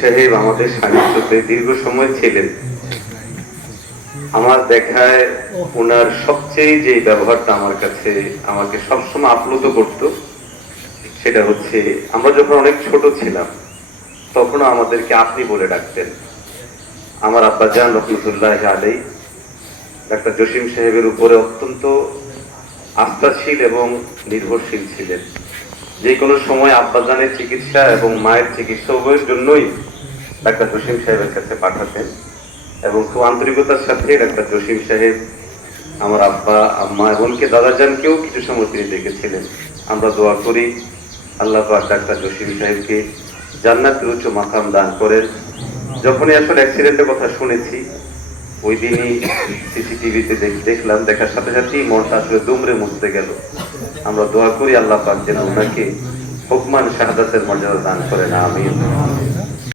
সাহেব আমাদের সান্নিধ্যতে দীর্ঘ সময় ছিলেন। আমার দেখায় ওনার সবচেয়ে যে ব্যবহারটা আমার কাছে আমাকে সবসময় আপ্লুত করত, সেটা হচ্ছে আমরা যখন অনেক ছোট ছিলাম তখনও আমাদেরকে আপনি বলে ডাকতেন। আমার আব্বাজান রহমতুল্লাহ আলাইহি ডাক্তার জসিম সাহেবের উপরে অত্যন্ত আস্থাশীল এবং নির্ভরশীল ছিলেন। যে কোনো সময় আব্বাজানের চিকিৎসা এবং মায়ের চিকিৎসা উভয়ের জন্যই ডাক্তার জসিম সাহেবের কাছে পাঠাতেন এবং খুব আন্তরিকতার সাথে ডাক্তার জসিম সাহেব আমার আব্বা আম্মা এমনকি দাদাজানকেও কিছু সময় তিনি দেখেছিলেন। আমরা দোয়া করি আল্লাহ পাক ডাক্তার জসিম সাহেবকে জান্নাতের উচ্চ মাকাম দান করেন। যখনই আসলে অ্যাক্সিডেন্টের কথা শুনেছি ওই দিনই সিসিটিভিতে দেখলাম, দেখার সাথে সাথেই মনটা আসলে দুমড়ে মুছতে গেল। আমরা দোয়া করি আল্লাহ পাক যেন ওনাকে হুকমান শাহাদাতের মর্যাদা দান করেন, আমিন।